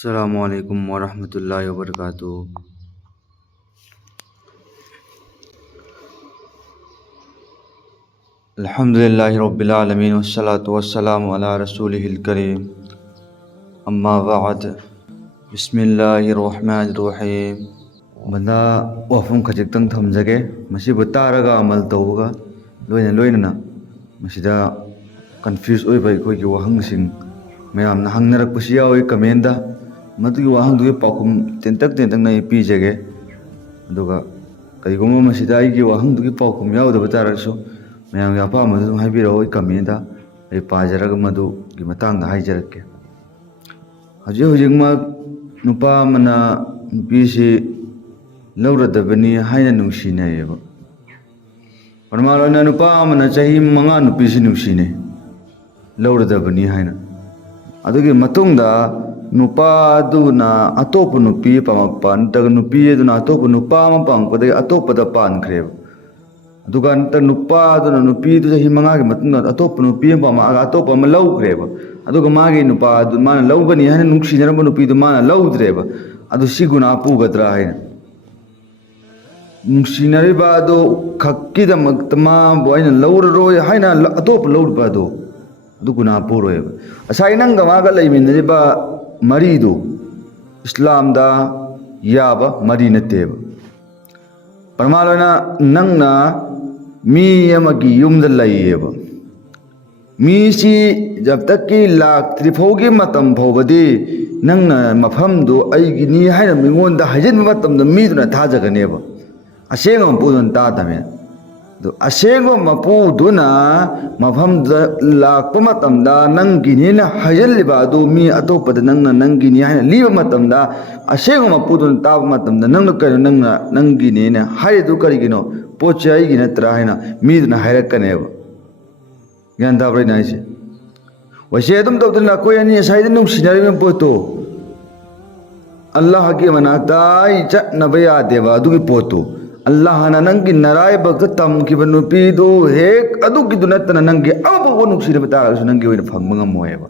अस्सलामुअलैकुम वरहमतुल्लाहि वबरकातुहू। अल्हम्दुलिल्लाहि रब्बिल आलमीन वस्सलातु वस्सलामु अला रसूलिहिल करीम। अम्मा बाद। बिस्मिल्लाहिर रहमानिर रहीम। बंदा वफम खजिक्तंग थमजगे मसिबु तारगा अमल तौबगा लोइना लोइना मसिदा कन्फ्यूज ओइबा अखोइगी वहंगसिंग मयामना हंगनरकपसि याउइ कमेंदा मदुगी वहंगदुगी पाउखुम तेंतक तेंतक नै पीजगे अदुगा करिगुम मसिदा आइगी वहंगदुगी पाउखुम याउदबा तारसु मयामगी अपामदु दुम हाइबिरओ कमेंदा अइ पाजरगा मदुगी मतांगदा हाइजरक्के। हजि हुजिगमक नुपा अमना नुपीसि लौरदबनी हाइना नुंसिनायेबा परमालोना नुपा अमना चाही 5 नुपीसि नुंसिने लौरदबनी हाइना अदुगी मतुंगदा नुपा अदुना अतोप नुपी पामपा नतग नुपी अदुना अतोप नुपा अमा पांगपदगी अतोपदा पानख्रेबा अदुगा नतग नुपा अदुना नुपी दु चाही 5 गी मतुंगदा अतोप नुपी अमा पामा अतोप अमा लौख्रेबा अदुगा मागी नुपा अदु माना लौगनी हाइना नुंसिनरबा नुपीदु माना लौद्रेबा अदु सिगुना पुगद्रा हाइना नुंसिनरिबा अदु खक्कीदमक्ता माबु आइना लौररोय हाइना अतोप लौरबा अदु गुना पुरोयबा असाई नंगा मागा लैमिनरिबा मरीदु इस्लामदा याबा मरी नतेबा परमालोना नंगना मी अमगी युमदा लैयेबा मीसी जब तक की लाक्त्रिफौगी मतम फौबदी नंगना मफमदु अइगिनी हाइना मिंगोंदा हाइजिनबा मतमदा मीदुना थाजगनेबा असेंग मपुदुन तातमे असेंगो मपुदुना मफमदा लाक्पा मतमदा नंगिनीना हाइजलिबा अदु मी अतोपदा नंगना नंगिनी हाइना लीबा मतमदा असेंगो मपुदुना ताबा मतमदा नंगना करिनो नंगना नंगिनीना हाइदु करिगिनो पोचे आइगी नत्रा हाइना मीदुना हाइरक्कनेबा ज्ञान ताब्रै नाइसे वैसे अदुम तौदुना कोई अनि साइदा नुंसिनारिबा पोतो अल्लाह की मनाक्ता चटनबा यादेबा अदुगी पोतो अल्लाह ना नंगी नरायबक तमखिबा नुपीदु हेक अदुगिदु नत्तना नंगी अबो नुंसिनबा तारसु नंगी ओइना फंगबा ngमोयेबा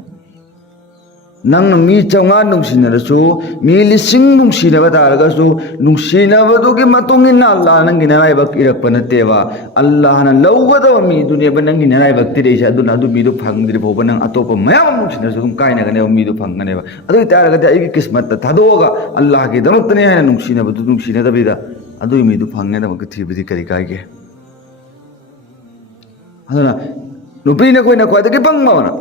नंग मी 500 नुंसिनरसु मी 1000 नुंसिनबा तारगसु नुंसिनबदुगी मतुंगिना अल्लाह नंगी नरायबक इरक्पा नतेबा अल्लाह ना लौगदबा मी दुनियाबा नंगी नरायबक तिरेसे अदुना अदु मीदु फंगद्रि फोबा नंग अतोपा मयाम नुंसिनरसु गुम कायनागनेबा मीदु फंगनेबा अदु तारगदि आइगी किस्मत थादोगा अल्लाह की दमक्तने हाइना नुंसिनबदु नुंसिनदबिदा अदु मीदु फंगनेदमक थिबदि करि कायगे अदुना नुपीना कोइना क्वादगी पंगमावना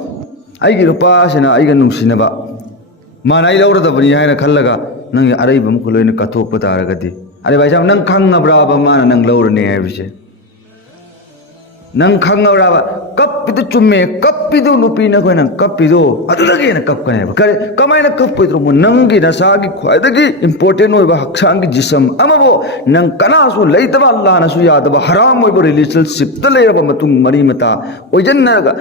आइगी नुपासिना आइगा नुंसिनबा माना आइ लौरदबनी हाइना खल्लगा नंगी अरैबम खुलोइना कथोकपा तारगदि अरे भाई साहब नंग खंगब्राबा माना नंग लौरने हाइबिसे नंग खंगब्राबा कप्पिदु चुम्मे कप्पिदु नुपीना कोइना कप्पिदु अदुदगेना कप्कनेबा करे कमाइना कप्पिद्रो मु नंगी नसागी ख्वाइदगी इंपोर्टेंट ओइबा हक्सांगी जिसम अमबो नंग कनासु लैतबा अल्लाहनासु यादबा हराम ओइबा रिलेशनशिप त लेरबा मतुंग मरी मता ओइजन्नगा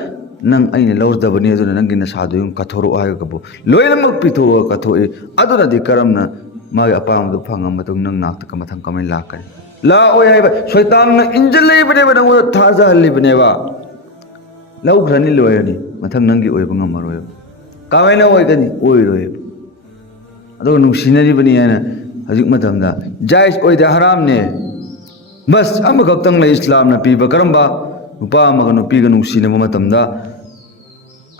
नंग आइने लौरदबनी अदुना नंगी नसादु युम कथोरो हायगबो लोइनमक पिथो कथोए अदुनादि करमना मागे अपामदु फंगा मतुंग नंग नाक्तका मथंग कमै लाकनि ला ओय हायबा शैतानना इंजलेबनेबा नंगो थाजाहल्लिबनेबा लौग्रनि लोयनि मथंग नंगी ओइबा ngमरोय कामायना ओइगनि ओइरोय अदो नुंसिनरिबनि हायना हजिक मतमदा जायज ओइदे हरामने बस अमखक्तंग ले इस्लामना पीबा करमबा नुपा अमगा नुपीगा नुंसिनबा मतमदा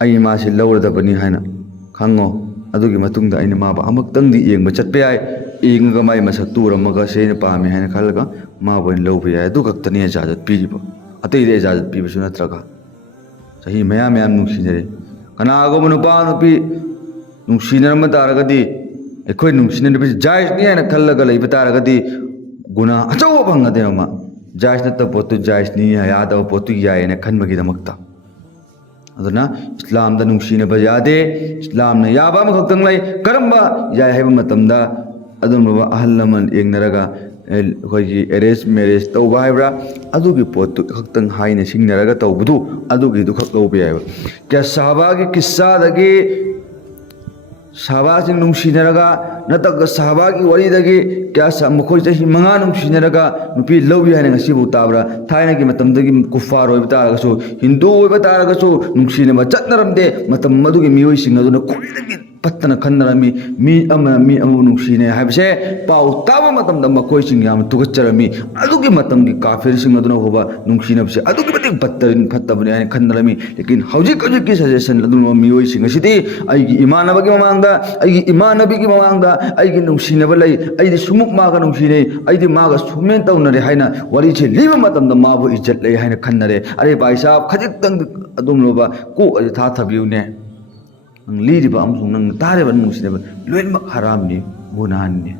अइ मासि लौरदबनी हायना खंगो अदुगी मतुंगदा अइना माबा अमक्तंगदि येंगबा चटपे याय येंगगा माइ मसक तुरमगा सेना पामे हायना खलगा माबो लौबा याय अदु खक्तनि इजाजत पीरिबा अतैदे इजाजत पीबसु नत्रगा सही मयाम मयाम नुंसिनरे कनागोबा नुपा नुपी नुंसिनरम तारगदि अखोय नुंसिनरबि जायजनि हायना खलगा लैबा तारगदि गुना अचौ फंगदेमा जायज नत्ता पोतु जायजनि यादव पोतु यायना खनबगिदमक्ता अदुना इस्लामदा नुंसिनबा यादे इस्लामना याबा अमखक्तंग लै करम्बा याय हायबा मतमदा अदुमबा अहल लमन येंगनरगा अखोयगी अरेंज मैरिज तौबा हायब्रा अदुगी पोतु खक्तंग हायना सिंगनरगा तौबदु अदुगी दु खक लौबा यायबा क्या साहबागी किस्सादगी साहबासिंग नुंसिनरगा नतग साहबागी वरीदगी क्या मखोय चाही 5 नुंसिनरगा नुपी लौबी हायना ngasibu ताबरा थायनागी मतमदगी कुफार ओइबा तारगसु हिंदू ओइबा तारगसु नुंसिनबा चटनरमदे मतम मदुगी मियोय सिंग अदुना खोइदगी ꯄꯠꯇꯅ ꯈꯟꯅꯔꯝꯃꯤ ꯃꯤ ꯑꯃꯕꯨ ꯅꯨꯡꯁꯤꯅꯩ ꯍꯥꯏꯕꯁꯦ ꯄꯥꯎ ꯇꯥꯕ ꯃꯇꯝꯗ ꯃꯈꯣꯏꯁꯤꯡ ꯌꯥꯝꯅ ꯇꯨꯀꯠꯆꯔꯝꯃꯤ ꯑꯗꯨꯒꯤ ꯃꯇꯝꯒꯤ ꯀꯥꯐꯤꯔꯁꯤꯡ ꯑꯗꯨꯅ ꯐꯥꯎꯕ ꯅꯨꯡꯁꯤꯅꯕꯁꯦ ꯑꯗꯨꯛꯀꯤ ꯃꯇꯤꯛ ꯐꯠꯇꯕꯅꯤ ꯍꯥꯏꯅ ꯈꯟꯅꯔꯝꯃꯤ ꯂꯦꯀꯤꯟ ꯍꯧꯖꯤꯛꯀꯤ ꯁꯖꯦꯁꯟ ꯑꯗꯨꯒꯨꯝꯕ ꯃꯤꯑꯣꯏꯁꯤꯡ ꯑꯁꯤꯗꯤ ꯑꯩꯒꯤ ꯏꯃꯥꯟꯅꯕꯒꯤ ꯃꯃꯥꯡꯗ ꯑꯩꯒꯤ ꯏꯃꯥꯟꯅꯕꯤꯒꯤ ꯃꯃꯥꯡꯗ ꯑꯩꯒꯤ ꯅꯨꯡꯁꯤꯅꯕ ꯂꯩ ꯑꯩꯗꯤ ꯁꯨꯃꯨꯛ ꯃꯥꯒ ꯅꯨꯡꯁꯤꯅꯩ ꯑꯩꯗꯤ ꯃꯥꯒ ꯁꯨꯃꯦꯟ ꯇꯧꯅꯔꯦ ꯍꯥꯏꯅ ꯋꯥꯔꯤꯁꯦ ꯂꯤꯕ ꯃꯇꯝꯗ ꯃꯥꯕꯨ ꯏज्ꯖꯠ ꯂꯩ ꯍꯥꯏꯅ ꯈꯟꯅꯔꯦ ꯑꯔꯦ ꯚꯥꯏ ꯁꯥꯍꯕ ꯈꯖꯤꯛꯇꯪ ꯑꯗꯨꯝꯂꯕ ꯀꯣꯛ ꯑꯁꯤ ꯊꯥꯊꯕꯤꯌꯨꯅꯦ ꯅꯪ ꯂꯤꯔꯤꯕ ꯑꯃꯁꯨꯡ ꯅꯪ ꯇꯥꯔꯤꯕ ꯅꯨꯡꯁꯤꯅꯕ ꯂꯣꯏꯅꯃꯛ ꯍꯔꯥꯝꯅꯤ ꯒꯨꯅꯥꯍꯅꯤ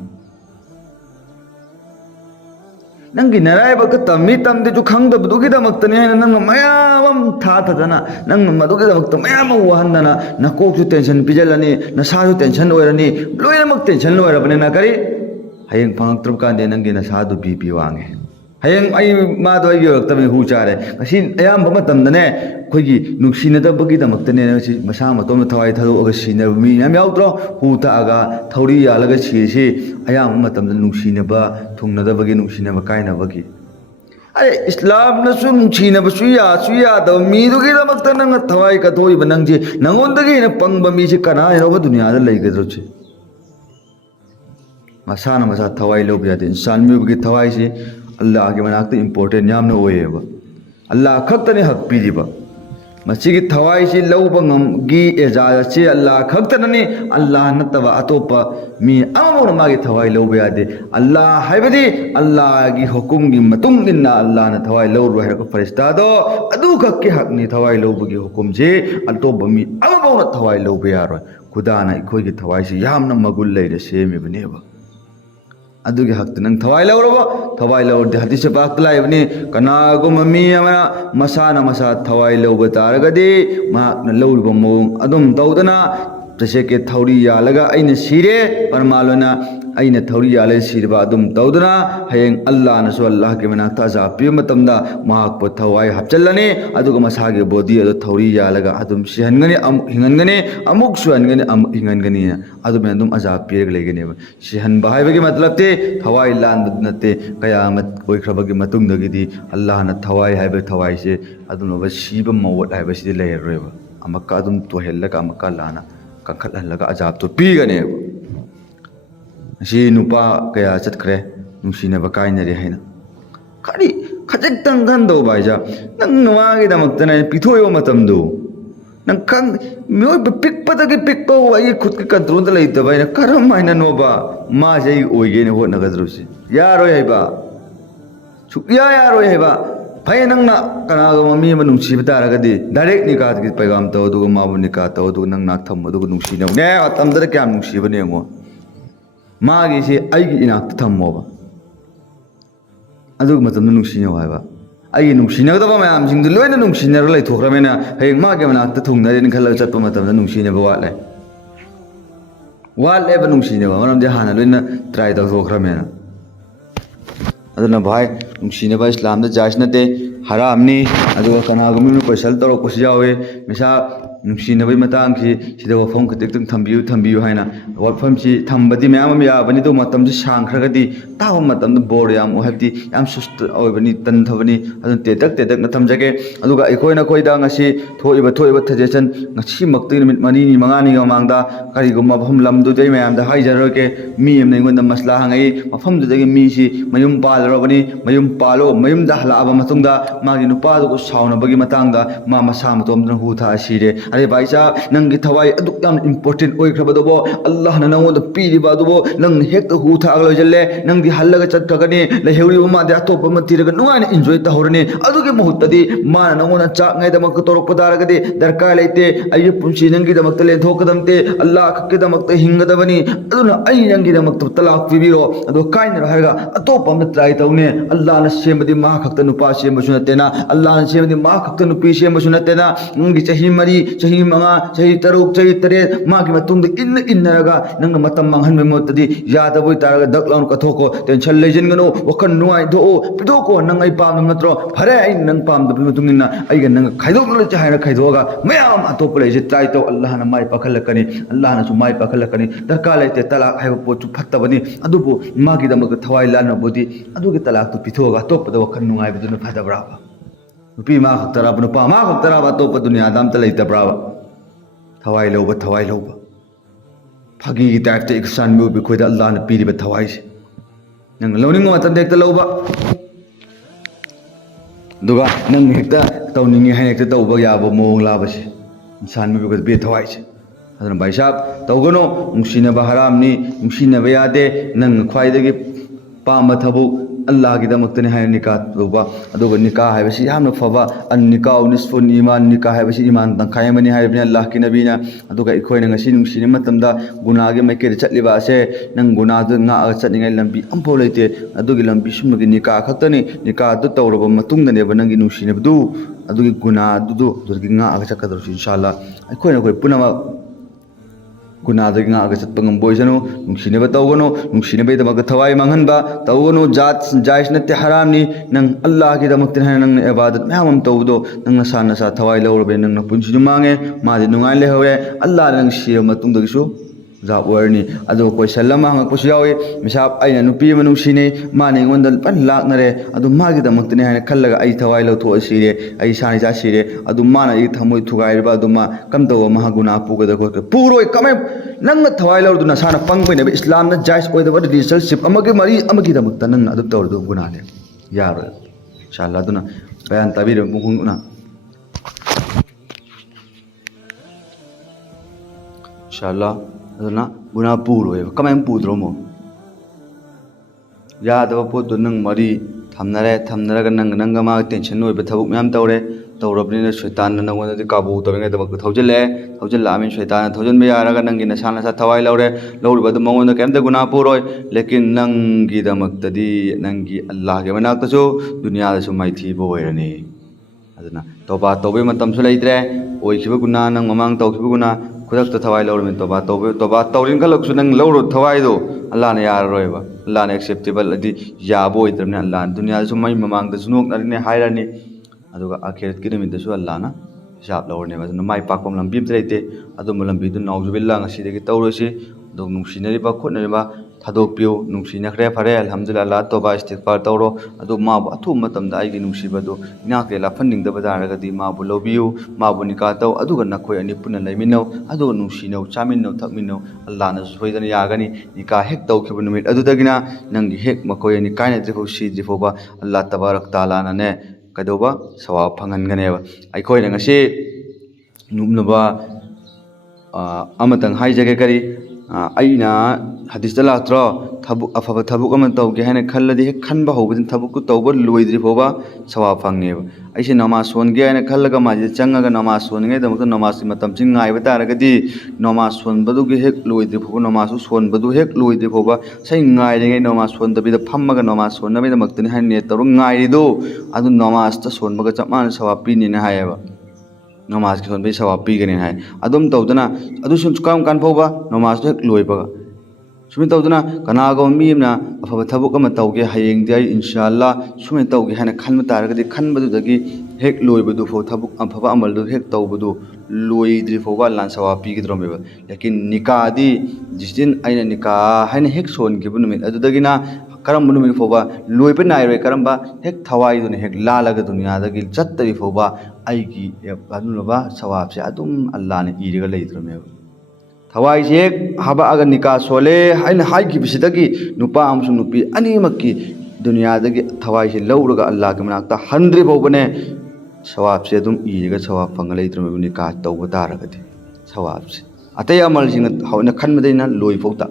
ꯅꯪꯒꯤ ꯅꯔꯥꯏꯕꯛꯇ ꯇꯝꯃꯤ ꯇꯝꯗꯦꯁꯨ ꯈꯪꯗꯕꯗꯨꯒꯤꯗꯃꯛꯇꯅꯤ ꯍꯥꯏꯅ ꯅꯪꯅ ꯃꯌꯥꯝ ꯑꯃ ꯊꯥꯊꯗꯅ ꯅꯪꯅ ꯃꯗꯨꯒꯤꯗꯃꯛꯇ ꯃꯌꯥꯝ ꯑꯃ ꯋꯥꯍꯟꯗꯅ ꯅꯀꯣꯛꯁꯨ ꯇꯦꯟꯁꯟ ꯄꯤꯖꯜꯂꯅꯤ ꯅꯁꯥꯁꯨ ꯇꯦꯟꯁꯟ ꯑꯣꯏꯔꯅꯤ ꯂꯣꯏꯅꯃꯛ ꯇꯦꯟꯁꯟ ꯑꯣꯏꯔꯕꯅꯤꯅ ꯀꯔꯤ ꯍꯌꯦꯡ ꯐꯪꯉꯛꯇ꯭ꯔꯕ ꯀꯥꯟꯗ ꯅꯪꯒꯤ ꯅꯁꯥꯗꯨ ꯕꯤ ꯋꯥꯡꯉꯦ ꯍꯌꯦꯡ ꯃꯥꯗꯣ ꯑꯩꯒꯤ ꯑꯣꯏꯔꯛꯇꯕꯅꯤ ꯍꯨ ꯆꯥꯔꯦ ꯉꯁꯤ ꯑꯌꯥꯝꯕ ꯃꯇꯝꯗꯅꯦ ꯑꯩꯈꯣꯏꯒꯤ ꯅꯨꯡꯁꯤꯅꯗꯕꯒꯤꯗꯃꯛꯇꯅꯦ ꯉꯁꯤ ꯃꯁꯥ ꯃꯇꯣꯝꯗ ꯊꯋꯥꯏ ꯊꯥꯗꯣꯛꯑꯒ ꯁꯤꯅꯕ ꯃꯤ ꯃꯌꯥꯝ ꯌꯥꯎꯗ꯭ꯔꯣ ꯍꯨ ꯊꯛꯑꯒ ꯊꯧꯔꯤ ꯌꯥꯜꯂꯒ ꯁꯤꯔꯤꯁꯤ ꯑꯌꯥꯝꯕ ꯃꯇꯝꯗ ꯅꯨꯡꯁꯤꯅꯕ ꯊꯨꯡꯅꯗꯕꯒꯤ ꯅꯨꯡꯁꯤꯅꯕ ꯀꯥꯏꯅꯕꯒꯤ ꯑꯩ ꯏꯁꯂꯥꯝꯅꯁꯨ ꯅꯨꯡꯁꯤꯅꯕꯁꯨ ꯌꯥꯗꯕ ꯃꯤꯗꯨꯒꯤꯗꯃꯛꯇ ꯅꯪꯅ ꯊꯋꯥꯏ ꯀꯠꯊꯣꯛꯏꯕ ꯅꯪꯁꯦ ꯅꯪꯉꯣꯟꯗꯒꯤ ꯍꯦꯟꯅ ꯄꯪꯕ ꯃꯤꯁꯦ ꯀꯅꯥ ꯌꯥꯎꯕ ꯗꯨꯅꯤꯌꯥꯗ ꯂꯩꯒꯗ꯭ꯔꯣꯁꯦ ꯃꯁꯥꯅ ꯃꯁꯥ ꯊꯋꯥꯏ ꯂꯧꯕ ꯌꯥꯗꯦ ꯏꯟꯁꯥꯟ ꯃꯤꯑꯣꯏꯕꯒꯤ ꯊꯋꯥꯏꯁꯤ ꯑꯜꯂꯥꯍꯒꯤ ꯃꯅꯥꯛꯇ ꯏꯝꯄꯣꯔꯇꯦꯟ ꯌꯥꯝꯅ ꯑꯣꯏꯌꯦꯕ ꯑꯜꯂꯥꯍ ꯈꯛꯇꯅꯤ ꯍꯛ ꯄꯤꯔꯤꯕ ꯃꯁꯤꯒꯤ ꯊꯋꯥꯏꯁꯤ ꯂꯧꯕ ꯉꯝꯒꯤ ꯑꯦꯖꯥꯖ ꯑꯁꯤ ꯑꯜꯂꯥꯍ ꯈꯛꯇꯅꯅꯤ ꯑꯜꯂꯥꯍ ꯅꯠꯇꯕ ꯑꯇꯣꯞꯄ ꯃꯤ ꯑꯃꯐꯥꯎꯅ ꯃꯥꯒꯤ ꯊꯋꯥꯏ ꯂꯧꯕ ꯌꯥꯗꯦ ꯑꯜꯂꯥꯍ ꯍꯥꯏꯕꯗꯤ ꯑꯜꯂꯥꯍꯒꯤ ꯍꯨꯀꯨꯝꯒꯤ ꯃꯇꯨꯡ ꯏꯟꯅ ꯑꯜꯂꯥꯍꯅ ꯊꯋꯥꯏ ꯂꯧꯔꯣꯏ ꯍꯥꯏꯔꯛꯄ ꯐꯔꯤꯁꯇꯥꯗꯣ ꯑꯗꯨꯈꯛꯀꯤ ꯍꯛꯅꯤ ꯊꯋꯥꯏ ꯂꯧꯕꯒꯤ ꯍꯨꯀꯨꯝꯁꯤ ꯑꯇꯣꯞꯄ ꯃꯤ ꯑꯃꯐꯥꯎꯅ ꯊꯋꯥꯏ ꯂꯧꯕ ꯌꯥꯔꯣꯏ ꯈꯨꯗꯥꯅ ꯑꯩꯈꯣꯏꯒꯤ ꯊꯋꯥꯏꯁꯤ ꯌꯥꯝꯅ ꯃꯒꯨꯟ ꯂꯩꯔ ꯁꯦꯝꯃꯤꯕꯅꯦꯕ ꯑꯗꯨꯒꯤ ꯍꯛꯇ ꯅꯪ ꯊꯋꯥꯏ ꯂꯧꯔꯕ ꯊꯋꯥꯏ ꯂꯧꯔꯗꯤ ꯍꯗꯤꯁ ꯄꯥꯛꯇ ꯂꯥꯛꯏꯕꯅꯤ ꯀꯅꯥꯒꯨꯝꯕ ꯃꯤ ꯑꯃꯅ ꯃꯁꯥꯅ ꯃꯁꯥ ꯊꯋꯥꯏ ꯂꯧꯕ ꯇꯥꯔꯒꯗꯤ ꯃꯍꯥꯛꯅ ꯂꯧꯔꯤꯕ ꯃꯑꯣꯡ ꯑꯗꯨꯝ ꯇꯧꯗꯅ ꯇꯁꯦꯛꯀꯤ ꯊꯧꯔꯤ ꯌꯥꯜꯂꯒ ꯑꯩꯅ ꯁꯤꯔꯦ ꯄꯔꯃꯥꯜꯣꯅ ꯑꯩꯅ ꯊꯧꯔꯤ ꯌꯥꯜꯂꯒ ꯁꯤꯔꯕ ꯑꯗꯨꯝ ꯇꯧꯗꯨꯅ ꯍꯌꯦꯡ ꯑꯜꯂꯥꯍꯅꯁꯨ ꯑꯜꯂꯥꯍꯒꯤ ꯃꯅꯥꯛꯇ ꯑꯖꯥꯕ ꯄꯤꯕ ꯃꯇꯝꯗ ꯃꯍꯥꯛꯄꯨ ꯊꯋꯥꯏ ꯍꯥꯞꯆꯤꯜꯂꯅꯤ ꯑꯗꯨꯒ ꯃꯁꯥꯒꯤ ꯕꯣꯗꯤ ꯑꯗꯨ ꯊꯧꯔꯤ ꯌꯥꯜꯂꯒ ꯑꯗꯨꯝ ꯁꯤꯍꯟꯒꯅꯤ ꯑꯃꯨꯛ ꯍꯤꯡꯍꯟꯒꯅꯤ ꯑꯃꯨꯛ ꯁꯤꯍꯟꯒꯅꯤ ꯑꯃꯨꯛ ꯍꯤꯡꯍꯟꯒꯅꯤꯅ ꯑꯗꯨꯃꯥꯏꯅ ꯑꯗꯨꯝ ꯑꯖꯥꯕ ꯄꯤꯔꯒ ꯂꯩꯒꯅꯦꯕ ꯁꯤꯍꯟꯕ ꯍꯥꯏꯕꯒꯤ ꯃꯇꯂꯕꯇꯤ ꯊꯋꯥꯏ ꯂꯥꯟꯕꯗꯨ ꯅꯠꯇꯦ ꯀꯌꯥꯃꯠ ꯑꯣꯏꯈ꯭ꯔꯕꯒꯤ ꯃꯇꯨꯡꯗꯒꯤꯗꯤ ꯑꯜꯂꯥꯍꯅ ꯊꯋꯥꯏ ꯍꯥꯏꯕ ꯊꯋꯥꯏꯁꯦ ꯑꯗꯨꯝꯕ ꯁꯤꯕ ꯃꯧꯋꯠ ꯍꯥꯏꯕꯁꯤꯗꯤ ꯂꯩꯔꯔꯣꯏꯕ ꯑꯃꯛꯀ ꯑꯗꯨꯝ ꯇꯣꯏꯍꯜꯂꯒ ꯑꯃꯛꯀ ꯂꯥꯟꯅ ꯀꯟꯈꯠꯍꯜꯂꯒ ꯑꯖꯥꯕꯇꯣ ꯄꯤꯒꯅꯦꯕ ꯉꯁꯤ ꯅꯨꯄꯥ ꯀꯌా ꯆꯠꯈ꯭ꯔꯦ ꯅꯨꯡꯁꯤꯅꯕ ꯀꯥꯏꯅꯔꯦ ꯍꯥꯏꯅ ꯀꯔꯤ ꯈꯖꯤꯛꯇꯪ ꯈꯟꯗꯧꯕ ꯍꯥꯏꯖꯥ ꯅꯪ ꯅꯋꯥꯒꯤꯗꯃꯛꯇꯅ ꯄꯤꯊꯣꯛꯏꯕ ꯃꯇꯝꯗꯨ ꯅꯪ ꯃꯤꯑꯣꯏꯕ ꯄꯤꯛꯄꯗꯒꯤ ꯄꯤꯛꯄ ꯑꯩꯒꯤ ꯈꯨꯠꯀꯤ ꯀꯟꯇ꯭ꯔꯣꯜꯗ ꯂꯩꯇꯕ ꯑꯩꯅ ꯀꯔꯝ ꯍꯥꯏꯅꯅꯣꯕ ꯃꯥꯁꯦ ꯑꯩ ꯑꯣꯏꯒꯦꯅ ꯍꯣꯠꯅꯒꯗ꯭ꯔꯣꯁꯤ ꯌꯥꯔꯣꯏ ꯍꯥꯏꯕ ꯁꯨꯛꯌꯥ ꯌꯥꯔꯣꯏ ꯍꯥꯏꯕ ꯐꯩ ꯅꯪꯅ ꯀꯅꯥꯒꯨꯝꯕ ꯃꯤ ꯑꯃ ꯅꯨꯡꯁꯤꯕ ꯇꯥꯔꯒꯗꯤ ꯗꯥꯏꯔꯦꯛ ꯅꯤꯀꯥꯗꯒꯤ ꯄꯩꯒꯥꯝ ꯇꯧ ꯑꯗꯨꯒ ꯃꯥꯕꯨ ꯅꯤꯀꯥ ꯇꯧ ꯑꯗꯨꯒ ꯅꯪ ꯅꯥꯛ ꯊꯝꯃꯨ ꯑꯗꯨꯒ ꯅꯨꯡꯁꯤꯅꯧꯅꯦ ꯃꯇꯝꯗꯨꯗ ꯀꯌꯥꯝ ꯅꯨꯡꯁꯤꯕꯅꯦ ꯌꯦꯡꯉꯣ ꯃꯥꯒꯤꯁꯤ ꯑꯩꯒꯤ ꯏꯅꯥꯛꯇ ꯊꯝꯃꯣꯕ ꯑꯗꯨꯒꯤ ꯃꯇꯝꯗ ꯅꯨꯡꯁꯤꯅꯧ ꯍꯥꯏꯕ ꯑꯩꯒꯤ ꯅꯨꯡꯁꯤꯅꯒꯗꯕ ꯃꯌꯥꯝꯁꯤꯡꯗꯨ ꯂꯣꯏꯅ ꯅꯨꯡꯁꯤꯅꯔꯒ ꯂꯩꯊꯣꯛꯈ꯭ꯔꯕꯅꯤꯅ ꯍꯌꯦꯡ ꯃꯥꯒꯤ ꯃꯅꯥꯛꯇ ꯊꯨꯡꯅꯔꯦꯅ ꯈꯜꯂꯒ ꯆꯠꯄ ꯃꯇꯝꯗ ꯅꯨꯡꯁꯤꯅꯕ ꯋꯥꯠꯂꯦꯕ ꯅꯨꯡꯁꯤꯅꯕ ꯃꯔꯝꯗꯤ ꯍꯥꯟꯅ ꯂꯣꯏꯅ ꯇ꯭ꯔꯥꯏ ꯇꯧꯊꯣꯛꯈ꯭ꯔꯕꯅꯤꯅ ꯑꯗꯨꯅ ꯚꯥꯏ ꯅꯨꯡꯁꯤꯅꯕ ꯏꯁꯂꯥꯝꯗ ꯖꯥꯏꯖ ꯅꯠꯇꯦ ꯍꯔꯥꯝꯅꯤ ꯑꯗꯨꯒ ꯀꯅꯥꯒꯨꯝꯕ ꯀꯣꯏꯁꯜ ꯇꯧꯔꯛꯄꯁꯨ ꯌꯥꯎꯏ ꯃꯤꯁꯥ ꯅꯨꯡꯁꯤꯅꯕꯒꯤ ꯃꯇꯥꯡꯁꯤ ꯁꯤꯗ ꯋꯥꯐꯝ ꯈꯖꯤꯛꯇꯪ ꯊꯝꯕꯤꯌꯨ ꯍꯥꯏꯅ ꯋꯥꯐꯝꯁꯤ ꯊꯝꯕꯗꯤ ꯃꯌꯥꯝ ꯑꯃ ꯌꯥꯕꯅꯤ ꯑꯗꯨ ꯃꯇꯝꯁꯤ ꯁꯥꯡꯈ꯭ꯔꯒꯗꯤ ꯇꯥꯕ ꯃꯇꯝꯗ ꯕꯣꯔ ꯌꯥꯝ ꯍꯥꯏꯕꯗꯤ ꯌꯥꯝ ꯁꯨꯁꯇ ꯑꯣꯏꯕꯅꯤ ꯇꯟꯊꯕꯅꯤ ꯑꯗꯨꯅ ꯇꯦꯇꯛꯅ ꯊꯝꯖꯒꯦ ꯑꯗꯨꯒ ꯑꯩꯈꯣꯏꯗ ꯉꯁꯤ ꯊꯣꯛꯏꯕ ꯁꯖꯦꯁꯟ ꯉꯁꯤꯃꯛꯇꯤ ꯅꯨꯃꯤꯠ 4-5ꯅꯤꯒꯤ ꯃꯃꯥꯡꯗ ꯀꯔꯤꯒꯨꯝꯕ ꯃꯐꯝ ꯂꯝꯗꯨꯗ ꯑꯩ ꯃꯌꯥꯝꯗ ꯍꯥꯏꯖꯔꯒꯦ ꯃꯤ ꯑꯃꯅ ꯑꯩꯉꯣꯟꯗ ꯃꯁꯂꯥ ꯍꯪꯉꯛꯏ ꯃꯐꯝꯗꯨꯗꯒꯤ ꯃꯤꯁꯤ ꯃꯌꯨꯝ ꯄꯥꯜꯂꯨꯔꯕꯅꯤ ꯃꯌꯨꯝꯗ ꯍꯜꯂꯛꯑꯕ ꯃꯇꯨꯡꯗ ꯃꯥꯒꯤ ꯅꯨꯄꯥꯗꯨꯒ ꯁꯥꯎꯅꯕꯒꯤ ꯃꯇꯥꯡꯗ ꯃꯥ ꯃꯁꯥ ꯃꯇꯣꯝꯗꯅ ꯍꯨ ꯊꯛꯑ ꯁꯤꯔꯦ ꯑꯔꯦ ꯚꯥꯏꯆꯥ ꯅꯪꯒꯤ ꯊꯋꯥꯏ ꯑꯗꯨꯛ ꯌꯥꯝ ꯏꯝꯄꯣꯔꯇꯦꯟ ꯑꯣꯏꯈ꯭ꯔꯕꯗꯨꯕꯣ ꯑꯜꯂꯥꯍꯅ ꯅꯪꯉꯣꯟꯗ ꯄꯤꯔꯤꯕ ꯑꯗꯨꯕꯨ ꯅꯪꯅ ꯍꯦꯛꯇ ꯍꯨ ꯊꯛꯑꯒ ꯂꯣꯏꯁꯤꯜꯂꯦ ꯅꯪꯗꯤ ꯍꯜꯂꯒ ꯆꯠꯈ꯭ꯔꯒꯅꯤ ꯂꯩꯍꯧꯔꯤꯕ ꯃꯥꯗꯤ ꯑꯇꯣꯞꯄ ꯑꯃ ꯊꯤꯔꯒ ꯅꯨꯡꯉꯥꯏꯅ ꯏꯟꯖꯣꯏ ꯇꯧꯍꯧꯔꯅꯤ ꯑꯗꯨꯒꯤ ꯃꯍꯨꯠꯇꯗꯤ ꯃꯥꯅ ꯅꯪꯉꯣꯟꯗ ꯆꯥꯛꯉꯩꯗꯃꯛꯇ ꯇꯧꯔꯛꯄ ꯇꯥꯔꯒꯗꯤ ꯗꯔꯀꯥꯔ ꯂꯩꯇꯦ ꯑꯩꯒꯤ ꯄꯨꯟꯁꯤ ꯅꯪꯒꯤꯗꯃꯛꯇ ꯂꯦꯟꯊꯣꯛꯀꯗꯕꯅꯦ ꯑꯜꯂꯥꯍ ꯈꯛꯀꯤꯗꯃꯛꯇ ꯍꯤꯡꯒꯗꯕꯅꯤ ꯑꯗꯨꯅ ꯑꯩ ꯅꯪꯒꯤꯗꯃꯛꯇ ꯇꯂꯥꯛ ꯄꯤꯕꯤꯔꯣ ꯑꯗꯣ ꯀꯥꯏꯅꯔꯣ ꯍꯥꯏꯔꯒ ꯑꯇꯣꯞꯄ ꯑꯃ ꯇ꯭ꯔꯥꯏ ꯇꯧꯅꯦ ꯑꯜꯂꯥꯍꯅ ꯁꯦꯝꯕꯗꯤ ꯃꯥ ꯈꯛꯇ ꯅꯨꯄꯥ ꯁꯦꯝꯕꯁꯨ ꯅꯠꯇꯦꯅ ꯑꯜꯂꯥꯍꯅ ꯁꯦꯝꯕꯗꯤ ꯃꯥ ꯈꯛꯇ ꯅꯨꯄꯤ ꯁꯦꯝꯕꯁꯨ ꯅꯠꯇꯦꯅ ꯅꯪꯒꯤ चही 4 चही 5 चही 6 चही 7 मागी मतुंग इन्नरगा नंग मतम मंगहन मोतदी यादबोय तारगा दक लाउन कथोको टेंशन लेजिनगनो वखन नुआई दो पिदोको नंग आई पाम नत्रो फरे आई नंग पाम दब मतुंगिना आई नंग खाइदोक ल चाहेर खाइदोगा मयाम अतोप लेजे ट्राई तो अल्लाह ना माई पखलकनी अल्लाह ना सु माई पखलकनी दरकार लेते तलाक हाइबो पोचु फत्तबनी अदुबु मागी दमक थवाई लानबोदी अदुगे तलाक तो पिथोगा अतोपद वखन नुआई बदुन फदबराबा नुपी मा खतराब नुपा मा खतराब अतोप दुनिया दाम त लेतबराबा थवाई लौबा ꯐꯥꯒꯤꯒꯤ ꯇꯥꯏꯞꯇ ꯏꯆꯥꯟꯕꯤꯕꯨ ꯑꯩꯈꯣꯏꯗ ꯑꯜꯂꯥꯍꯅ ꯄꯤꯔꯤꯕ ꯊꯋꯥꯏꯁꯦ ꯅꯪ ꯂꯧꯅꯤꯡꯕ ꯃꯇꯝꯗ ꯍꯦꯛꯇ ꯂꯧꯕ ꯑꯗꯨꯒ ꯅꯪ ꯍꯦꯛꯇ ꯇꯧꯅꯤꯡꯉꯦ ꯍꯥꯏꯅ ꯍꯦꯛꯇ ꯇꯧꯕ ꯌꯥꯕ ꯃꯑꯣꯡ ꯂꯥꯕꯁꯦ ꯏꯟꯁꯥꯟꯕꯤꯕꯨ ꯑꯩꯈꯣꯏꯗ ꯄꯤꯔꯤꯕ ꯊꯋꯥꯏꯁꯦ ꯑꯗꯨꯅ ꯚꯥꯏ ꯁꯥꯍꯕ ꯇꯧꯒꯅꯨ ꯅꯨꯡꯁꯤꯅꯕ ꯍꯔꯥꯝꯅꯤ ꯅꯨꯡꯁꯤꯅꯕ ꯌꯥꯗꯦ ꯅꯪꯅ ꯈ꯭ꯋꯥꯏꯗꯒꯤ ꯄꯥꯝꯕ ꯊꯕꯛ ꯑꯜꯂꯥꯍꯒꯤꯗꯃꯛꯇꯅꯤ ꯍꯥꯏꯅ ꯅꯤꯀꯥ ꯇꯧꯕ ꯑꯗꯨꯒ ꯅꯤꯀꯥ ꯍꯥꯏꯕꯁꯤ ꯌꯥꯝꯅ ꯐꯕ ꯅꯤꯀꯥꯎ ꯅꯤꯁꯐꯨꯜ ꯏꯃꯥꯟ ꯅꯤꯀꯥ ꯍꯥꯏꯕꯁꯤ ꯏꯃꯥꯟ ꯇꯪꯈꯥꯏ ꯑꯃꯅꯤ ꯍꯥꯏꯕꯅꯤ ꯑꯜꯂꯥꯍꯀꯤ ꯅꯕꯤꯅ ꯑꯗꯨꯒ ꯑꯩꯈꯣꯏꯅ ꯉꯁꯤ ꯅꯨꯡꯁꯤꯅꯕ ꯃꯇꯝꯗ ꯒꯨꯅꯥꯒꯤ ꯃꯥꯏꯀꯩꯗ ꯆꯠꯂꯤꯕ ꯑꯁꯦ ꯅꯪ ꯒꯨꯅꯥꯗꯨ ꯉꯥꯛꯑꯒ ꯆꯠꯅꯤꯡꯉꯥꯏ ꯂꯝꯕꯤ ꯑꯃꯐꯥꯎ ꯂꯩꯇꯦ ꯑꯗꯨꯒꯤ ꯂꯝꯕꯤ ꯁꯨꯝꯕꯒꯤ ꯅꯤꯀꯥ ꯈꯛꯇꯅꯤ ꯅꯤꯀꯥꯗꯨ ꯇꯧꯔꯕ ꯃꯇꯨꯡꯗꯅꯦꯕ ꯅꯪꯒꯤ ꯅꯨꯡꯁꯤꯅꯕꯗꯨ ꯑꯗꯨꯒꯤ ꯒꯨꯅꯥꯗꯨꯗꯨ ꯑꯗꯨꯗꯒꯤ ꯉꯥꯛꯑꯒ ꯆꯠꯀꯗꯧꯔꯁꯤ ꯏꯟꯁꯥꯜꯂꯥ ꯑꯩꯈꯣꯏ ꯄꯨꯝꯅꯃꯛ ꯒꯨꯅꯥꯗꯒꯤ ꯉꯥꯛꯑꯒ ꯆꯠꯄ ꯉꯝꯕ ꯑꯣꯏꯁꯅꯨ ꯅꯨꯡꯁꯤꯅꯕ ꯇꯧꯒꯅꯨ ꯅꯨꯡꯁꯤꯅꯕꯒꯤꯗꯃꯛꯇ ꯊꯋꯥꯏ ꯃꯥꯡꯍꯟꯕ ꯇꯧꯒꯅꯨ ꯖꯥꯠ ꯖꯥꯏꯁ ꯅꯠꯇꯦ ꯍꯔꯥꯝꯅꯤ ꯅꯪ ꯑꯜꯂꯥꯍꯒꯤꯗꯃꯛꯇꯅꯤ ꯍꯥꯏꯅ ꯅꯪꯅ ꯑꯦꯕꯥꯗꯠ ꯃꯌꯥꯝ ꯑꯃ ꯇꯧꯕꯗꯣ ꯅꯪ ꯅꯁꯥ ꯊꯋꯥꯏ ꯂꯧꯔꯕꯅꯤ ꯅꯪꯅ ꯄꯨꯟꯁꯤꯁꯨ ꯃꯥꯡꯉꯦ ꯃꯥꯗꯤ ꯅꯨꯡꯉꯥꯏꯅ ꯂꯩꯍꯧꯔꯦ ꯑꯜꯂꯥꯍꯅ ꯅꯪ ꯁꯤꯔꯕ ꯃꯇꯨꯡꯗꯒꯤꯁꯨ ꯖꯥꯕ ꯑꯣꯏꯔꯅꯤ ꯑꯗꯨꯒ ꯀꯣꯏꯁꯟ ꯑꯃ ꯍꯪꯉꯛꯄꯁꯨ ꯌꯥꯎꯏ ꯃꯤꯁꯥꯞ ꯑꯩꯅ ꯅꯨꯄꯤ ꯑꯃ ꯅꯨꯡꯁꯤꯅꯩ ꯃꯥꯅ ꯑꯩꯉꯣꯟꯗ ꯐꯖꯅ ꯂꯥꯛꯅꯔꯦ ꯑꯗꯨ ꯃꯥꯒꯤꯗꯃꯛꯇꯅꯤ ꯍꯥꯏꯅ ꯈꯜꯂꯒ ꯑꯩ ꯊꯋꯥꯏ ꯂꯧꯊꯣꯛꯑ ꯁꯤꯔꯦ ꯑꯩ ꯏꯁꯥ ꯏꯆꯥ ꯁꯤꯔꯦ ꯑꯗꯨ ꯃꯥꯅ ꯑꯩꯒꯤ ꯊꯃꯣꯏ ꯊꯨꯒꯥꯏꯔꯤꯕ ꯑꯗꯨ ꯃꯥ ꯀꯝꯗꯧꯕ ꯃꯍꯥ ꯒꯨꯅꯥ ꯄꯨꯒꯗ꯭ꯔꯥ ꯈꯣꯠꯀꯗ꯭ꯔꯥ ꯄꯨꯔꯣꯏ ꯀꯃꯥꯏ ꯅꯪꯅ ꯊꯋꯥꯏ ꯂꯧꯔꯗꯨ ꯅꯁꯥꯅ ꯄꯪꯕꯩꯅꯦꯕ ꯏꯁꯂꯥꯝꯅ ꯖꯥꯏꯁ ꯑꯣꯏꯗꯕ ꯔꯤꯂꯦꯁꯟꯁꯤꯞ ꯑꯃꯒꯤ ꯃꯔꯤ ꯑꯃꯒꯤꯗꯃꯛꯇ ꯅꯪꯅ ꯑꯗꯨ ꯇꯧꯔꯗꯨ ꯒꯨꯅꯥꯅꯦ ꯌꯥꯔꯣꯏ ꯏꯟꯁꯥꯜꯂꯥ ꯑꯗꯨꯅ ꯕꯌꯥꯟ ꯇꯥꯕꯤꯔꯕ ꯃꯈꯨꯡꯅ ꯏꯟꯁꯥꯜꯂꯥ ꯑꯗꯨꯅ ꯒꯨꯅꯥ ꯄꯨꯔꯣꯏꯕ ꯀꯃꯥꯏꯅ ꯄꯨꯗ꯭ꯔꯣꯃꯣ ꯌꯥꯗꯕ ꯄꯣꯠꯇꯨ ꯅꯪ ꯃꯔꯤ ꯊꯝꯅꯔꯒ ꯅꯪꯒ ꯃꯥꯒ ꯇꯦꯟꯁꯟ ꯑꯣꯏꯕ ꯊꯕꯛ ꯃꯌꯥꯝ ꯇꯧꯔꯦ ꯇꯧꯔꯕꯅꯤꯅ ꯁꯩꯇꯥꯟꯅ ꯅꯪꯉꯣꯟꯗꯗꯤ ꯀꯥꯕꯨ ꯇꯧꯔꯤꯉꯩꯗꯃꯛꯇ ꯊꯧꯖꯤꯜꯂꯛꯑꯕꯅꯤꯅ ꯁꯩꯇꯥꯟꯅ ꯊꯧꯖꯤꯟꯕ ꯌꯥꯔꯒ ꯅꯪꯒꯤ ꯅꯁꯥ ꯊꯋꯥꯏ ꯂꯧꯔꯦ ꯂꯧꯔꯤꯕ ꯑꯗꯨ ꯃꯉꯣꯟꯗ ꯀꯩꯝꯇ ꯒꯨꯅꯥ ꯄꯨꯔꯣꯏ ꯂꯦꯀꯤꯟ ꯅꯪꯒꯤꯗꯃꯛꯇꯗꯤ ꯅꯪꯒꯤ ꯑꯜꯂꯥꯍꯒꯤ ꯃꯅꯥꯛꯇꯁꯨ ꯗꯨꯅꯤꯌꯥꯗꯁꯨ ꯃꯥꯏꯊꯤꯕ ꯑꯣꯏꯔꯅꯤ ꯑꯗꯨꯅ ꯇꯣꯕꯥ ꯇꯧꯕꯩ ꯃꯇꯝꯁꯨ ꯂꯩꯇ꯭ꯔꯦ ꯑꯣꯏꯈꯤꯕ ꯒꯨꯅꯥ ꯅꯪ ꯃꯃꯥꯡ ꯇꯧꯈꯤꯕ ꯒꯨꯅꯥ ꯈꯨꯗꯛꯇ ꯊꯋꯥꯏ ꯂꯧꯔꯕꯅꯤ ꯇꯣꯕꯥ ꯇꯧꯔꯤꯅ ꯈꯜꯂꯛꯁꯨ ꯅꯪ ꯂꯧꯔꯨ ꯊꯋꯥꯏꯗꯣ ꯑꯜꯂꯥꯍꯅ ꯌꯥꯔꯔꯣꯏꯕ ꯑꯜꯂꯥꯍꯅ ꯑꯦꯛꯁꯦꯞꯇꯦꯕꯜ ꯍꯥꯏꯗꯤ ꯌꯥꯕ ꯑꯣꯏꯗ꯭ꯔꯕꯅꯤ ꯑꯜꯂꯥꯍꯅ ꯗꯨꯅꯤꯌꯥꯗꯁꯨ ꯃꯩ ꯃꯃꯥꯡꯗꯁꯨ ꯅꯣꯛꯅꯔꯅꯤ ꯍꯥꯏꯔꯅꯤ ꯑꯗꯨꯒ ꯑꯈꯦꯔꯠꯀꯤ ꯅꯨꯃꯤꯠꯇꯁꯨ ꯑꯜꯂꯥꯍꯅ ꯍꯤꯁꯥꯕ ꯂꯧꯔꯅꯦꯕ ꯑꯗꯨꯅ ꯃꯥꯏ ꯄꯥꯛꯄ ꯂꯝꯕꯤ ꯑꯝꯇ ꯂꯩꯇꯦ ꯑꯗꯨꯝꯕ ꯂꯝꯕꯤꯗꯨ ꯅꯥꯎꯖꯨꯕꯤꯜꯂꯥ ꯉꯁꯤꯗꯒꯤ ꯇꯧꯔꯣꯏꯁꯤ ꯑꯗꯨꯒ ꯅꯨꯡꯁꯤꯅꯔꯤꯕ ꯈꯣꯠꯅꯔꯤꯕ ꯊꯥꯗꯣꯛꯄꯤꯌꯨ ꯅꯨꯡꯁꯤꯅꯈ꯭ꯔꯦ ꯐꯔꯦ ꯑꯜꯍꯝꯗꯨꯂꯤꯜꯂꯥ ꯑꯜꯂꯥꯍ ꯇꯣꯕꯥ ꯏꯁꯇꯤꯒꯐꯥꯔ ꯇꯧꯔꯣ ꯑꯗꯨ ꯃꯥꯕꯨ ꯑꯊꯨꯕ ꯃꯇꯝꯗ ꯑꯩꯒꯤ ꯅꯨꯡꯁꯤꯕꯗꯨ ꯏꯅꯥꯛꯇ ꯂꯥꯞꯍꯟꯅꯤꯡꯗꯕ ꯇꯥꯔꯒꯗꯤ ꯃꯥꯕꯨ ꯂꯧꯕꯤꯌꯨ ꯃꯥꯕꯨ ꯅꯤꯀꯥ ꯇꯧ ꯑꯗꯨꯒ ꯅꯈꯣꯏ ꯑꯅꯤ ꯄꯨꯟꯅ ꯂꯩꯃꯤꯟꯅꯧ ꯑꯗꯨꯒ ꯅꯨꯡꯁꯤꯅꯧ ꯆꯥꯃꯤꯟꯅꯧ ꯊꯛꯃꯤꯟꯅꯧ ꯑꯜꯂꯥꯍꯅ ꯁꯣꯏꯗꯅ ꯌꯥꯒꯅꯤ ꯅꯤꯀꯥ ꯍꯦꯛ ꯇꯧꯈꯤꯕ ꯅꯨꯃꯤꯠ ꯑꯗꯨꯗꯒꯤꯅ ꯅꯪꯒꯤ ꯍꯦꯛ ꯃꯈꯣꯏ ꯑꯅꯤ ꯀꯥꯏꯅꯗ꯭ꯔꯤꯐꯥꯎ ꯁꯤꯗ꯭ꯔꯤꯐꯥꯎꯕ ꯑꯜꯂꯥꯍ ꯇꯕꯥꯔꯛ ꯇꯥꯂꯥꯅꯅꯦ ꯀꯩꯗꯧꯕ ꯁꯋꯥꯕ ꯐꯪꯍꯟꯒꯅꯦꯕ ꯑꯩꯈꯣꯏꯅ ꯉꯁꯤ ꯅꯨꯞꯅꯕ ꯑꯃꯇꯪ ꯍꯥꯏꯖꯒꯦ ꯀꯔꯤ ꯑꯩꯅ ꯍꯗꯤꯁꯇ ꯂꯥꯛꯇ꯭ꯔꯣ ꯑꯐꯕ ꯊꯕꯛ ꯑꯃ ꯇꯧꯒꯦ ꯍꯥꯏꯅ ꯈꯜꯂꯗꯤ ꯍꯦꯛ ꯈꯟꯕ ꯍꯧꯕꯗ ꯊꯕꯛꯇꯨ ꯇꯧꯕ ꯂꯣꯏꯗ꯭ꯔꯤ ꯐꯥꯎꯕ ꯁꯋꯥꯕ ꯐꯪꯉꯦꯕ ꯑꯩꯁꯦ ꯅꯃꯥꯖ ꯁꯣꯟꯒꯦ ꯍꯥꯏꯅ ꯈꯜꯂꯒ ꯃꯥꯁꯤꯗ ꯆꯪꯉꯒ ꯅꯃꯥꯖ ꯁꯣꯟꯅꯤꯡꯉꯩꯗꯃꯛꯇ ꯅꯃꯥꯖꯀꯤ ꯃꯇꯝꯁꯤ ꯉꯥꯏꯕ ꯇꯥꯔꯒꯗꯤ ꯅꯃꯥꯖ ꯁꯣꯟꯕꯗꯨꯒꯤ ꯍꯦꯛ ꯂꯣꯏꯗ꯭ꯔꯤ ꯐꯥꯎꯕ ꯅꯃꯥꯖꯁꯨ ꯁꯣꯟꯕꯗු ꯍꯦꯛ ꯂꯣꯏꯗ꯭ꯔꯤ ꯐꯥꯎꯕ ꯏꯁꯩ ꯉꯥꯏꯔꯤꯉꯩ ꯅꯃꯥꯖ ꯁꯣꯟꯗꯕꯤꯗ ꯐꯝꯃꯒ ꯅꯃꯥꯖ ꯁꯣꯟꯅꯕꯒꯤꯗꯃꯛꯇꯅꯤ ꯍꯥꯏꯅ ꯅꯦꯠ ꯇꯧꯔꯒ ꯉꯥꯏꯔꯤꯗꯣ ꯑꯗꯨ ꯅꯃꯥꯖꯇ ꯁꯣꯟꯕꯒ ꯆꯞ ꯃꯥꯟꯅ ꯁꯋꯥꯕ ꯄꯤꯅꯤꯅ ꯍꯥꯏꯌꯦꯕ ꯅꯃꯥꯖꯀꯤ ꯁꯣꯟꯕꯒꯤ ꯁꯋꯥꯕ ꯄꯤꯒꯅꯤ ꯍꯥꯏ ꯑꯗꯨꯝ ꯇꯧꯗꯅ ꯑꯗꯨꯁꯨ ꯀꯔꯝ ꯀꯥꯟ ꯐꯥꯎꯕ ꯅꯃꯥꯖꯇꯣ ꯍꯦꯛ ꯂꯣꯏꯕꯒ ꯁꯨꯃꯥꯏꯅ ꯇꯧꯗꯅ ꯀꯅꯥꯒꯨꯝꯕ ꯃꯤ ꯑꯃꯅ ꯑꯐꯕ ꯊꯕꯛ ꯑꯃ ꯇꯧꯒꯦ ꯍꯌꯦꯡꯗꯤ ꯑꯩ ꯏꯟꯁꯥꯜꯂꯥ ꯁꯨꯃꯥꯏꯅ ꯇꯧꯒꯦ ꯍꯥꯏꯅ ꯈꯟꯕ ꯇꯥꯔꯒꯗꯤ ꯈꯟꯕꯗꯨꯗꯒꯤ ꯍꯦꯛ ꯂꯣꯏꯕꯗꯨ ꯐꯥꯎ ꯊꯕꯛ ꯑꯐꯕ ꯑꯃꯜꯗꯨ ꯍꯦꯛ ꯇꯧꯕꯗꯨ ꯂꯣꯏꯗ꯭ꯔꯤ ꯐꯥꯎꯕ ꯑꯜꯂꯥꯍꯅ ꯁꯋꯥꯕ ꯄꯤꯒꯗ꯭ꯔꯣꯃꯦꯕ ꯂꯦꯀꯤꯟ ꯅꯤꯀꯥꯗꯤ ꯖꯤꯁꯗꯤꯟ ꯑꯩꯅ ꯅꯤꯀꯥ ꯍꯥꯏꯅ ꯍꯦꯛ ꯁꯣꯟꯈꯤꯕ ꯅꯨꯃꯤꯠ ꯑꯗꯨꯗꯒꯤꯅ ꯀꯔꯝꯕ ꯅꯨꯃꯤꯠ ꯐꯥꯎꯕ ꯂꯣꯏꯕ ꯅꯥꯏꯔꯣꯏ ꯀꯔꯝꯕ ꯍꯦꯛ ꯊꯋꯥꯏꯗꯨꯅ ꯍꯦꯛ ꯂꯥꯜꯂꯒ ꯗꯨꯅꯤꯌꯥꯗꯒꯤ ꯆꯠꯇꯔꯤ ꯐꯥꯎꯕ ꯑꯩꯒꯤ ꯑꯗꯨꯅꯕ ꯁꯋꯥꯕꯁꯦ ꯑꯗꯨꯝ ꯑꯜꯂꯥꯍꯅ ꯏꯔꯒ ꯂꯩꯗ꯭ꯔꯣꯃꯦꯕ ꯊꯋꯥꯏꯁꯦ ꯍꯦꯛ ꯍꯥꯕꯛꯑꯒ ꯅꯤꯀꯥ ꯁꯣꯜꯂꯦ ꯍꯥꯏꯅ ꯍꯥꯏꯈꯤꯕꯁꯤꯗꯒꯤ ꯅꯨꯄꯥ ꯑꯃꯁꯨꯡ ꯅꯨꯄꯤ ꯑꯅꯤꯃꯛꯀꯤ ꯗꯨꯅꯤꯌꯥꯗꯒꯤ ꯊꯋꯥꯏꯁꯦ ꯂꯧꯔꯒ ꯑꯜꯂꯥꯍꯒꯤ ꯃꯅꯥꯛꯇ ꯍꯟꯗ꯭ꯔꯤ ꯐꯥꯎꯕꯅꯦ ꯁꯋꯥꯕꯁꯦ ꯑꯗꯨꯝ ꯏꯔꯒ ꯁꯋꯥꯕ ꯐꯪꯉ ꯂꯩꯇ꯭ꯔꯃꯦꯕ ꯅꯤꯀꯥ ꯇꯧꯕ ꯇꯥꯔꯒꯗꯤ ꯁꯋꯥꯕꯁꯦ ꯑꯇꯩ ꯑꯃꯜꯁꯤꯡꯅ ꯍꯧꯅ ꯈꯟꯕꯗꯩꯅ ꯂꯣꯏꯐꯥꯎꯗ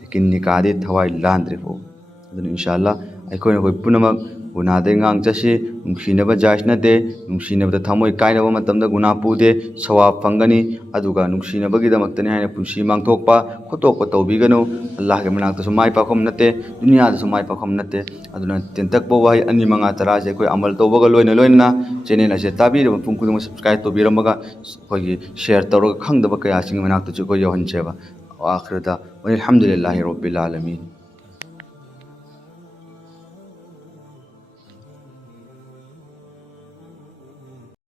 ꯂꯦꯀꯤꯟ ꯅꯤꯀꯥꯗꯤ ꯊꯋꯥꯏ ꯂꯥꯟꯗ꯭ꯔꯤ ꯐꯥꯎꯕ ꯑꯗꯨꯅ ꯏꯟꯁꯥꯜꯂꯥ ꯑꯩꯈꯣꯏ ꯄꯨꯝꯅꯃꯛ ꯒꯨꯅꯥꯗꯩ ꯉꯥꯡ ꯆꯠꯁꯤ ꯅꯨꯡꯁꯤꯅꯕ ꯖꯥꯏꯁ ꯅꯠꯇꯦ ꯅꯨꯡꯁꯤꯅꯕꯗ ꯊꯃꯣꯏ ꯀꯥꯏꯅꯕ ꯃꯇꯝꯗ ꯒꯨꯅꯥ ꯄꯨꯗꯦ ꯁꯋꯥꯕ ꯐꯪꯒꯅꯤ ꯑꯗꯨꯒ ꯅꯨꯡꯁꯤꯅꯕꯒꯤꯗꯃꯛꯇꯅꯤ ꯍꯥꯏꯅ ꯄꯨꯟꯁꯤ ꯃꯥꯡꯊꯣꯛꯄ ꯈꯣꯠꯇꯣꯛꯄ ꯇꯧꯕꯤꯒꯅꯨ ꯑꯜꯂꯥꯍꯒꯤ ꯃꯅꯥꯛꯇꯁꯨ ꯃꯥꯏ ꯄꯥꯛꯐꯝ ꯅꯠꯇꯦ ꯗꯨꯅꯤꯌꯥꯗꯁꯨ ꯃꯥꯏ ꯄꯥꯛꯐꯝ ꯅꯠꯇꯦ ꯑꯗꯨꯅ ꯇꯦꯟꯇꯛꯄ ꯋꯥꯍꯩ 2 5 10ꯁꯦ ꯑꯩꯈꯣꯏ ꯑꯃꯜ ꯇꯧꯕꯒ ꯂꯣꯏꯅꯅ ꯆꯦꯅꯦꯜ ꯑꯁꯦ ꯇꯥꯕꯤꯔꯕ ꯃꯐꯝ ꯈꯨꯗꯤꯡꯃꯛ ꯁꯕꯁꯀ꯭ꯔꯥꯏꯕ ꯇꯧꯕꯤꯔꯝꯃꯒ ꯑꯩꯈꯣꯏꯒꯤ ꯁꯦꯌꯔ ꯇꯧꯔꯒ ꯈꯪꯗꯕ ꯀꯌꯥꯁꯤꯡꯒꯤ ꯃꯅꯥꯛꯇꯁꯨ ꯑꯩꯈꯣꯏ ꯌꯧꯍꯟꯁꯦꯕ ꯑꯈꯔꯗ ꯋꯥꯜꯍꯝꯗꯨꯂꯤꯜꯂꯥꯍꯤ ꯔब्ꯕꯤꯜ ꯑꯥꯂꯃꯤꯟ